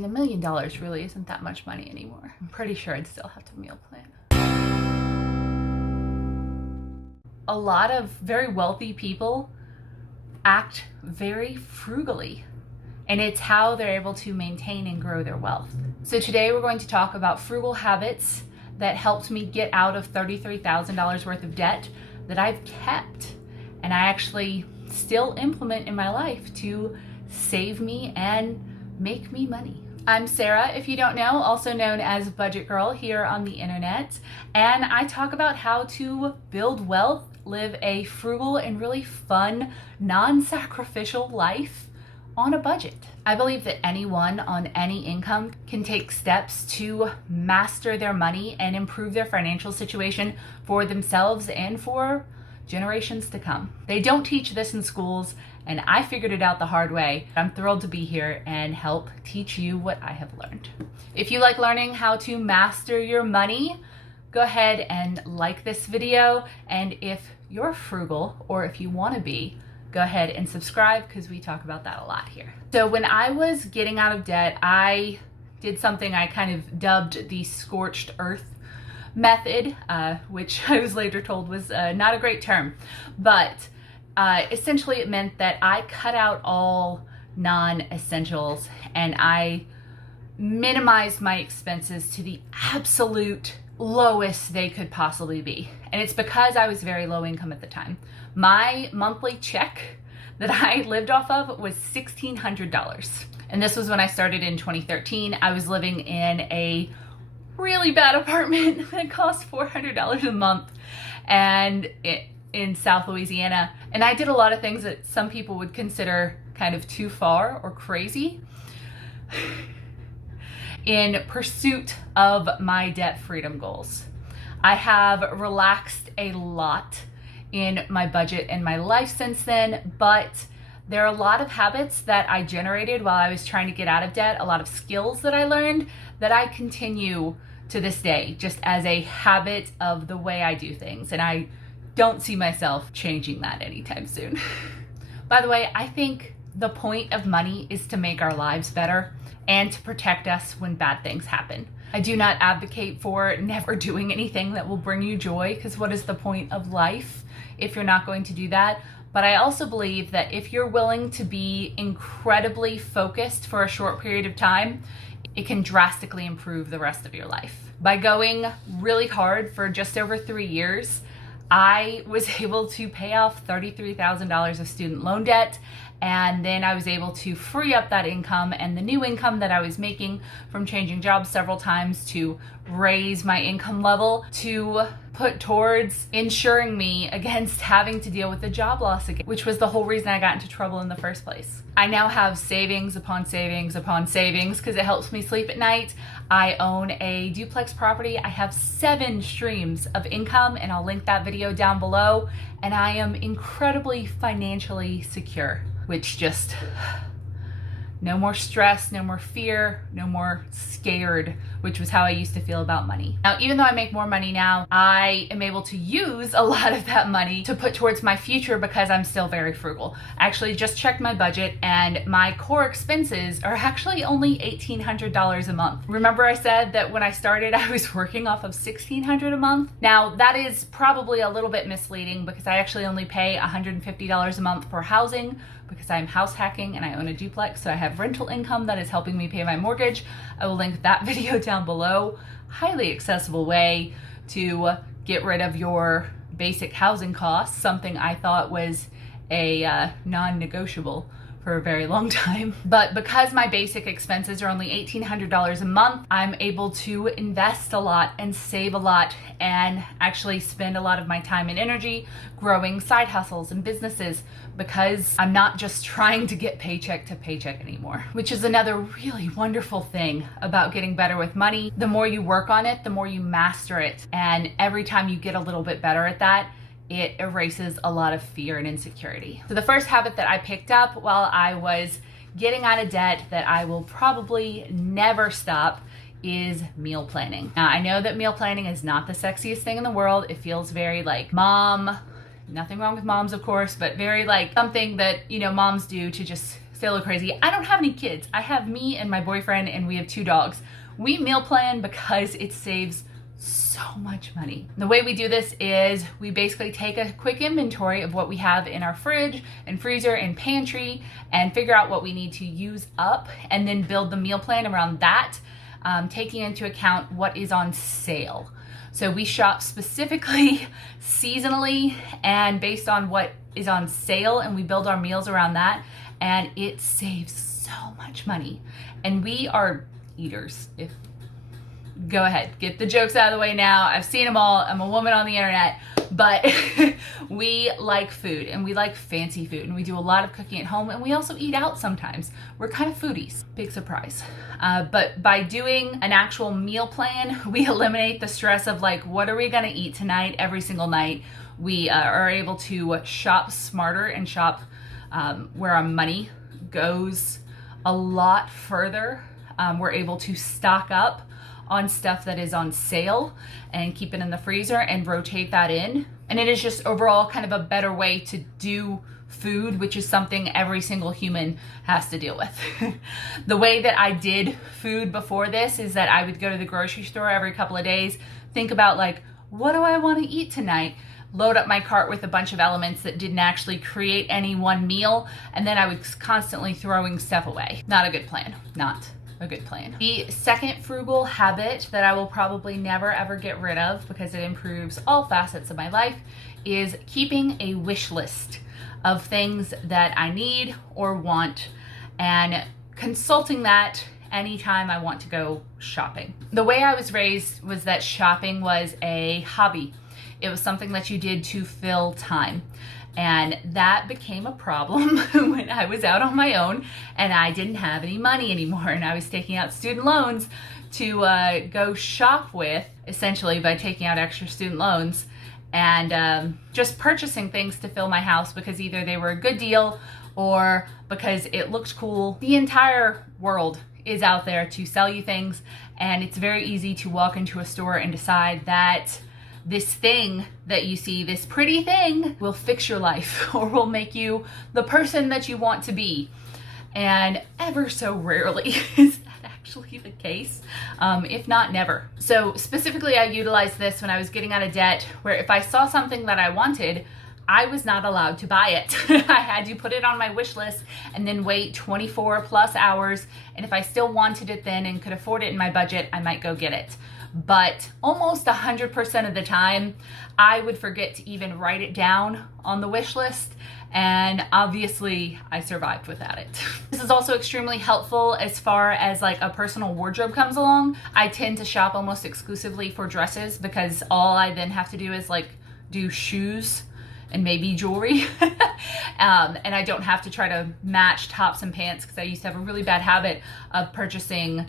mean, $1 million really isn't that much money anymore. I'm pretty sure I'd still have to meal plan. A lot of very wealthy people act very frugally, and it's how they're able to maintain and grow their wealth. So today we're going to talk about frugal habits that helped me get out of $33,000 worth of debt that I've kept and I actually still implement in my life to save me and make me money. I'm Sarah, if you don't know, also known as Budget Girl here on the internet, and I talk about how to build wealth, live a frugal and really fun, non-sacrificial life on a budget. I believe that anyone on any income can take steps to master their money and improve their financial situation for themselves and for generations to come. They don't teach this in schools, and I figured it out the hard way. I'm thrilled to be here and help teach you what I have learned. If you like learning how to master your money, go ahead and like this video. And if you're frugal, or if you want to be, go ahead and subscribe because we talk about that a lot here. So when I was getting out of debt, I did something I kind of dubbed the scorched earth method, which I was later told was not a great term, but essentially it meant that I cut out all non-essentials and I minimized my expenses to the absolute lowest they could possibly be. And it's because I was very low income at the time. My monthly check that I lived off of was $1,600. And this was when I started in 2013. I was living in a really bad apartment that cost $400 a month and in South Louisiana. And I did a lot of things that some people would consider kind of too far or crazy in pursuit of my debt freedom goals. I have relaxed a lot in my budget and my life since then, but there are a lot of habits that I generated while I was trying to get out of debt, a lot of skills that I learned that I continue to this day, just as a habit of the way I do things. And I don't see myself changing that anytime soon. By the way, I think the point of money is to make our lives better and to protect us when bad things happen. I do not advocate for never doing anything that will bring you joy, because what is the point of life if you're not going to do that? But I also believe that if you're willing to be incredibly focused for a short period of time, it can drastically improve the rest of your life. By going really hard for just over 3 years, I was able to pay off $33,000 of student loan debt, and then I was able to free up that income and the new income that I was making from changing jobs several times to raise my income level to put towards insuring me against having to deal with the job loss again, which was the whole reason I got into trouble in the first place. I now have savings upon savings upon savings because it helps me sleep at night. I own a duplex property. I have 7 streams of income, and I'll link that video down below. And I am incredibly financially secure, which just, no more stress, no more fear, no more scared, which was how I used to feel about money. Now, even though I make more money now, I am able to use a lot of that money to put towards my future because I'm still very frugal. I actually just checked my budget and my core expenses are actually only $1,800 a month. Remember I said that when I started, I was working off of $1,600 a month? Now, that is probably a little bit misleading because I actually only pay $150 a month for housing because I'm house hacking and I own a duplex, so I have rental income that is helping me pay my mortgage. I will link that video down below. Highly accessible way to get rid of your basic housing costs, something I thought was a non-negotiable for a very long time. But because my basic expenses are only $1,800 a month, I'm able to invest a lot and save a lot and actually spend a lot of my time and energy growing side hustles and businesses because I'm not just trying to get paycheck to paycheck anymore, which is another really wonderful thing about getting better with money. The more you work on it, the more you master it. And every time you get a little bit better at that, it erases a lot of fear and insecurity. So the first habit that I picked up while I was getting out of debt that I will probably never stop is meal planning. Now, I know that meal planning is not the sexiest thing in the world. It feels very like mom, nothing wrong with moms, of course, but very like something that, you know, moms do to just say a little crazy. I don't have any kids. I have me and my boyfriend, and we have 2 dogs. We meal plan because it saves so much money. The way we do this is we basically take a quick inventory of what we have in our fridge and freezer and pantry and figure out what we need to use up, and then build the meal plan around that, taking into account what is on sale. So we shop specifically seasonally and based on what is on sale, and we build our meals around that, and it saves so much money. And we are eaters. Go ahead, get the jokes out of the way now. I've seen them all. I'm a woman on the internet, but we like food, and we like fancy food, and we do a lot of cooking at home, and we also eat out sometimes. We're kind of foodies. Big surprise. But by doing an actual meal plan, we eliminate the stress of like, what are we gonna eat tonight every single night? We are able to shop smarter and shop where our money goes a lot further. We're able to stock up on stuff that is on sale and keep it in the freezer and rotate that in. And it is just overall kind of a better way to do food, which is something every single human has to deal with. The way that I did food before this is that I would go to the grocery store every couple of days, think about like, what do I want to eat tonight? Load up my cart with a bunch of elements that didn't actually create any one meal, and then I was constantly throwing stuff away. Not a good plan. Not a good plan. The second frugal habit that I will probably never ever get rid of because it improves all facets of my life is keeping a wish list of things that I need or want, and consulting that anytime I want to go shopping. The way I was raised was that shopping was a hobby. It was something that you did to fill time. And that became a problem when I was out on my own and I didn't have any money anymore, and I was taking out student loans to go shop with, essentially by taking out extra student loans and just purchasing things to fill my house because either they were a good deal or because it looked cool. The entire world is out there to sell you things, and it's very easy to walk into a store and decide that this thing that you see, this pretty thing, will fix your life or will make you the person that you want to be. And ever so rarely is that actually the case, if not never. So specifically, I utilized this when I was getting out of debt, where if I saw something that I wanted, I was not allowed to buy it. I had to put it on my wish list and then wait 24 plus hours. And if I still wanted it then and could afford it in my budget, I might go get it. But almost 100% of the time, I would forget to even write it down on the wish list. And obviously, I survived without it. This is also extremely helpful as far as like a personal wardrobe comes along. I tend to shop almost exclusively for dresses because all I then have to do is like do shoes and maybe jewelry. And I don't have to try to match tops and pants because I used to have a really bad habit of purchasing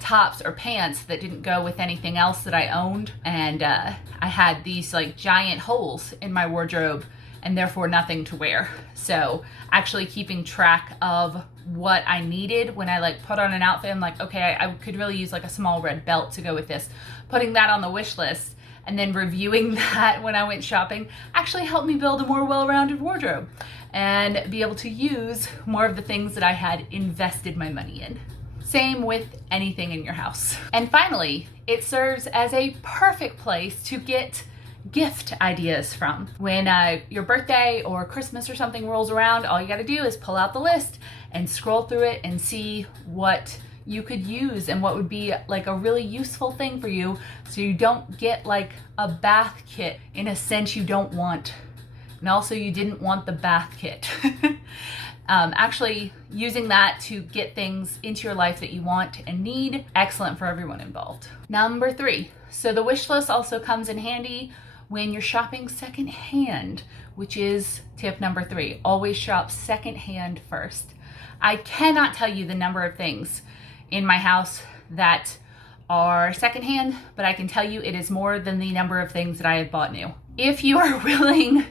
tops or pants that didn't go with anything else that I owned. And I had these like giant holes in my wardrobe and therefore nothing to wear. So actually keeping track of what I needed when I like put on an outfit, I'm like, okay, I could really use like a small red belt to go with this. Putting that on the wish list and then reviewing that when I went shopping actually helped me build a more well-rounded wardrobe and be able to use more of the things that I had invested my money in. Same with anything in your house. And finally, it serves as a perfect place to get gift ideas from. When your birthday or Christmas or something rolls around, all you gotta do is pull out the list and scroll through it and see what you could use and what would be like a really useful thing for you, so you don't get like a bath kit in a sense you don't want. And also you didn't want the bath kit. Actually using that to get things into your life that you want and need, excellent for everyone involved. Number 3, so the wish list also comes in handy when you're shopping secondhand, which is tip number 3. Always shop secondhand first. I cannot tell you the number of things in my house that are secondhand, but I can tell you it is more than the number of things that I have bought new. If you are willing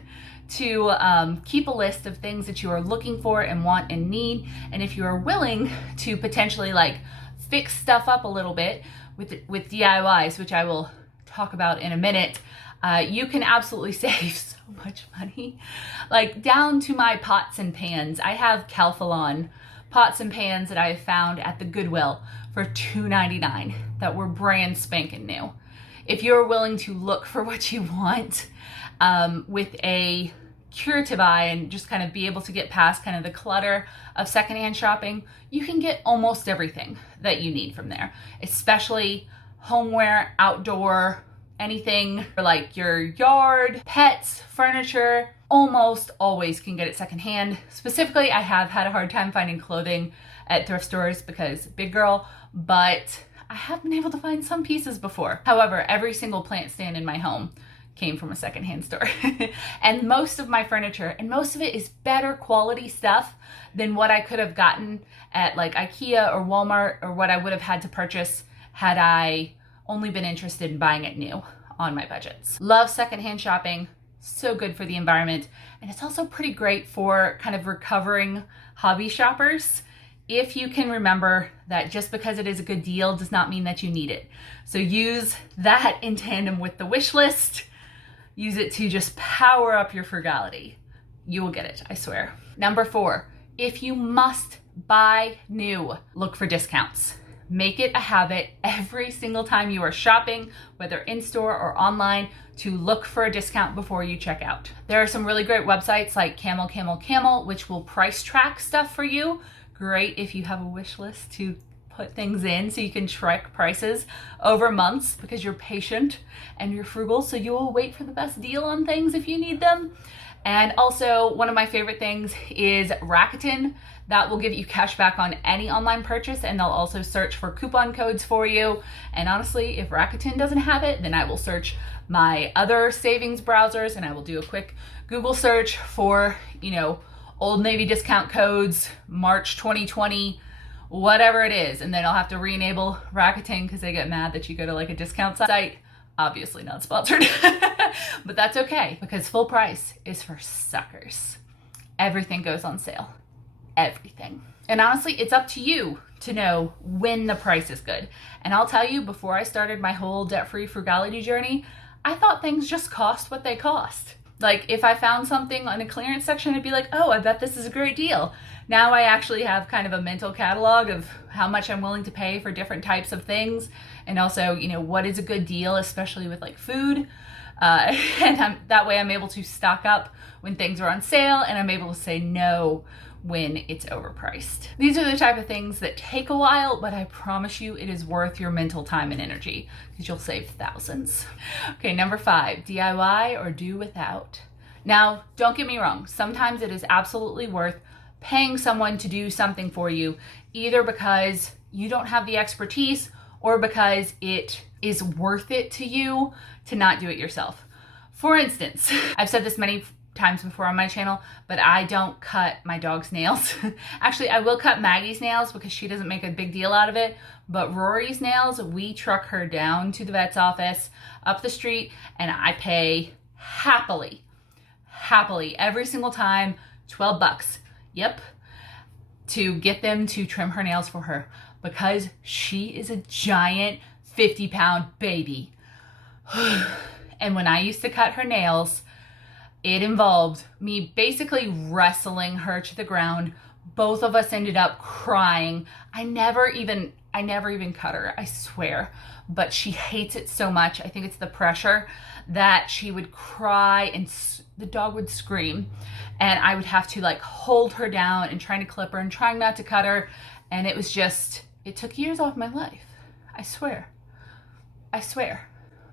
to keep a list of things that you are looking for and want and need, and if you are willing to potentially like fix stuff up a little bit with DIYs, which I will talk about in a minute, you can absolutely save so much money. Like down to my pots and pans. I have Calphalon pots and pans that I found at the Goodwill for $2.99 that were brand spanking new. If you're willing to look for what you want with a curative eye and just kind of be able to get past kind of the clutter of secondhand shopping, you can get almost everything that you need from there, especially homeware, outdoor, anything for like your yard, pets, furniture. Almost always can get it secondhand. Specifically, I have had a hard time finding clothing at thrift stores because big girl, but I have been able to find some pieces before. However, every single plant stand in my home came from a secondhand store. And most of my furniture, and most of it is better quality stuff than what I could have gotten at like IKEA or Walmart, or what I would have had to purchase had I only been interested in buying it new on my budgets. Love secondhand shopping. So good for the environment. And it's also pretty great for kind of recovering hobby shoppers. If you can remember that just because it is a good deal does not mean that you need it. So use that in tandem with the wish list. Use it to just power up your frugality. You will get it, I swear. Number 4, if you must buy new, look for discounts. Make it a habit every single time you are shopping, whether in-store or online, to look for a discount before you check out. There are some really great websites like Camel, which will price track stuff for you. Great if you have a wish list to put things in so you can track prices over months because you're patient and you're frugal, so you will wait for the best deal on things if you need them. And also, one of my favorite things is Rakuten. That will give you cash back on any online purchase, and they'll also search for coupon codes for you. And honestly, if Rakuten doesn't have it, then I will search my other savings browsers and I will do a quick Google search for, Old Navy discount codes, March 2020, whatever it is. And then I'll have to re-enable Rakuten because they get mad that you go to like a discount site. Obviously not sponsored, but that's okay because full price is for suckers. Everything goes on sale. Everything. And honestly, it's up to you to know when the price is good. And I'll tell you, before I started my whole debt-free frugality journey, I thought things just cost what they cost. Like if I found something on a clearance section, I'd be like, oh, I bet this is a great deal. Now I actually have kind of a mental catalog of how much I'm willing to pay for different types of things. And also, what is a good deal, especially with like food. And that way I'm able to stock up when things are on sale, and I'm able to say no when it's overpriced. These are the type of things that take a while, but I promise you it is worth your mental time and energy because you'll save thousands. Okay, number 5, DIY or do without. Now, don't get me wrong. Sometimes it is absolutely worth paying someone to do something for you, either because you don't have the expertise or because it is worth it to you to not do it yourself. For instance, I've said this many times before on my channel, but I don't cut my dog's nails. Actually, I will cut Maggie's nails because she doesn't make a big deal out of it, but Rory's nails, we truck her down to the vet's office up the street, and I pay happily, every single time, $12. Yep. To get them to trim her nails for her because she is a giant 50-pound baby. And when I used to cut her nails, it involved me basically wrestling her to the ground. Both of us ended up crying. I never even cut her, I swear. But she hates it so much. I think it's the pressure that she would cry and the dog would scream. And I would have to like hold her down and trying to clip her and trying not to cut her. And it was just, it took years off my life. I swear.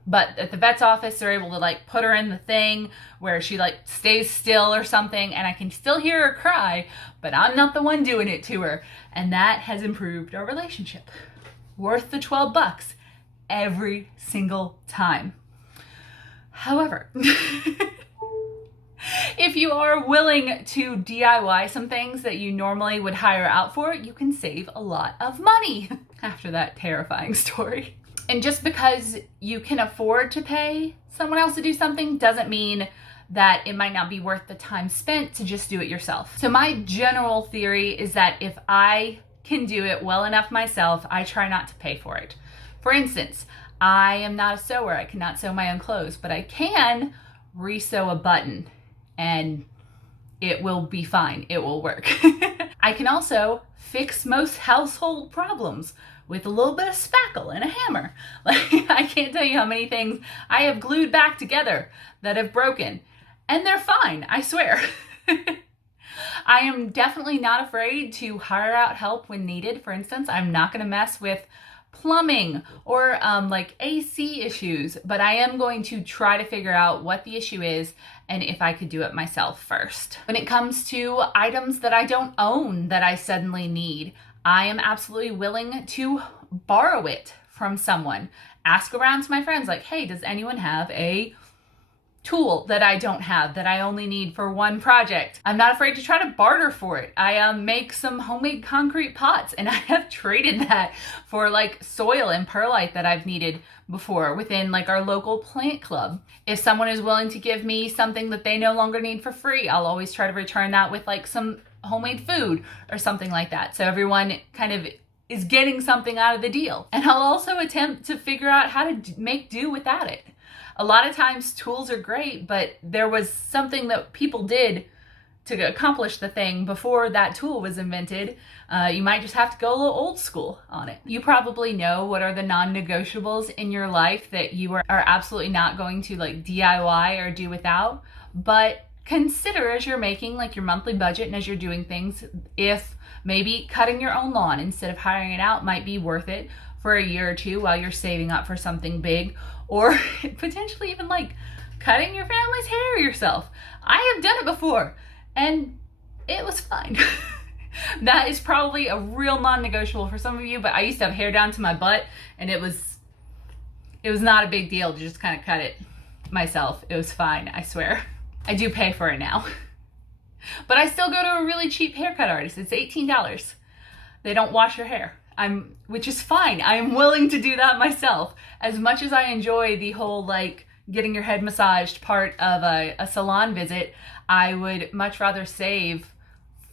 But at the vet's office, they're able to like put her in the thing where she like stays still or something, and I can still hear her cry, but I'm not the one doing it to her. And that has improved our relationship. Worth the $12 every single time. However, if you are willing to DIY some things that you normally would hire out for, you can save a lot of money after that terrifying story. And just because you can afford to pay someone else to do something doesn't mean that it might not be worth the time spent to just do it yourself. So my general theory is that if I can do it well enough myself, I try not to pay for it. For instance, I am not a sewer. I cannot sew my own clothes, but I can resew a button and it will be fine. It will work. I can also fix most household problems with a little bit of spackle and a hammer. Like, I can't tell you how many things I have glued back together that have broken, and they're fine, I swear. I am definitely not afraid to hire out help when needed. For instance, I'm not going to mess with plumbing or like AC issues, but I am going to try to figure out what the issue is and if I could do it myself first. When it comes to items that I don't own that I suddenly need, I am absolutely willing to borrow it from someone. Ask around to my friends like, hey, does anyone have a tool that I don't have that I only need for one project? I'm not afraid to try to barter for it. I make some homemade concrete pots, and I have traded that for like soil and perlite that I've needed before within like our local plant club. If someone is willing to give me something that they no longer need for free, I'll always try to return that with like some homemade food or something like that. So everyone kind of is getting something out of the deal. And I'll also attempt to figure out how to make do without it. A lot of times tools are great, but there was something that people did to accomplish the thing before that tool was invented. You might just have to go a little old school on it. You probably know what are the non-negotiables in your life that you are absolutely not going to like DIY or do without, but consider as you're making like your monthly budget and as you're doing things, if maybe cutting your own lawn instead of hiring it out might be worth it for a year or two while you're saving up for something big, or potentially even like cutting your family's hair yourself. I have done it before and it was fine. That is probably a real non-negotiable for some of you, but I used to have hair down to my butt and it was not a big deal to just kind of cut it myself. It was fine, I swear. I do pay for it now. But I still go to a really cheap haircut artist. It's $18. They don't wash your hair. Which is fine. I am willing to do that myself. As much as I enjoy the whole like getting your head massaged part of a salon visit, I would much rather save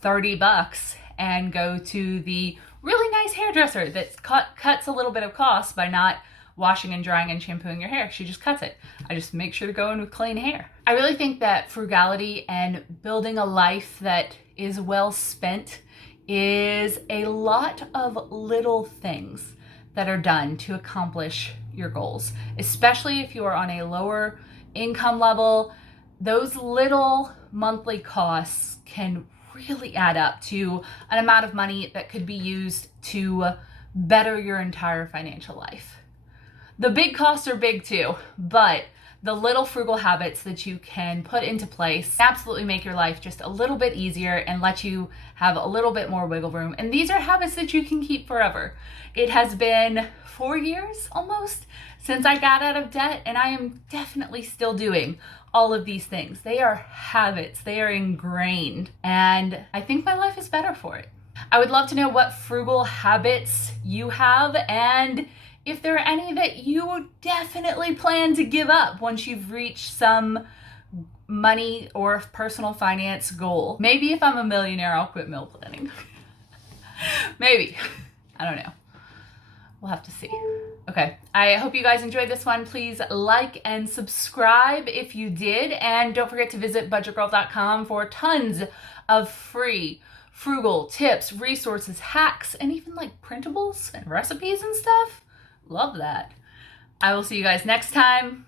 $30 and go to the really nice hairdresser that cuts a little bit of cost by not washing and drying and shampooing your hair. She just cuts it. I just make sure to go in with clean hair. I really think that frugality and building a life that is well spent is a lot of little things that are done to accomplish your goals, especially if you are on a lower income level. Those little monthly costs can really add up to an amount of money that could be used to better your entire financial life. The big costs are big too, but the little frugal habits that you can put into place absolutely make your life just a little bit easier and let you have a little bit more wiggle room. And these are habits that you can keep forever. It has been 4 years almost since I got out of debt, and I am definitely still doing all of these things. They are habits, they are ingrained, and I think my life is better for it. I would love to know what frugal habits you have, and if there are any that you definitely plan to give up once you've reached some money or personal finance goal. Maybe if I'm a millionaire, I'll quit meal planning. Maybe. I don't know. We'll have to see. Okay, I hope you guys enjoyed this one. Please like and subscribe if you did. And don't forget to visit budgetgirl.com for tons of free frugal tips, resources, hacks, and even like printables and recipes and stuff. Love that. I will see you guys next time.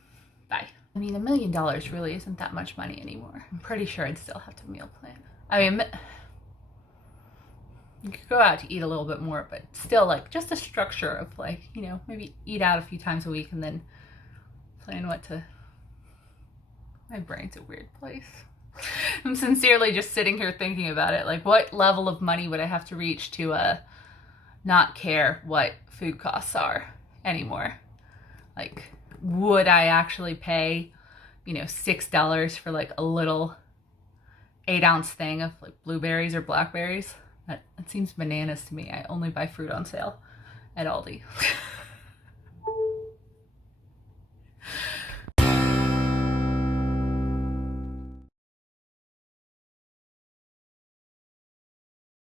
Bye. I mean, $1 million really isn't that much money anymore. I'm pretty sure I'd still have to meal plan. I mean, you could go out to eat a little bit more, but still like just a structure of like, you know, maybe eat out a few times a week and then plan what to... My brain's a weird place. I'm sincerely just sitting here thinking about it. Like, what level of money would I have to reach to not care what food costs are anymore? Like, would I actually pay, you know, $6 for like a little 8-ounce thing of like blueberries or blackberries? That seems bananas to me. I only buy fruit on sale at Aldi.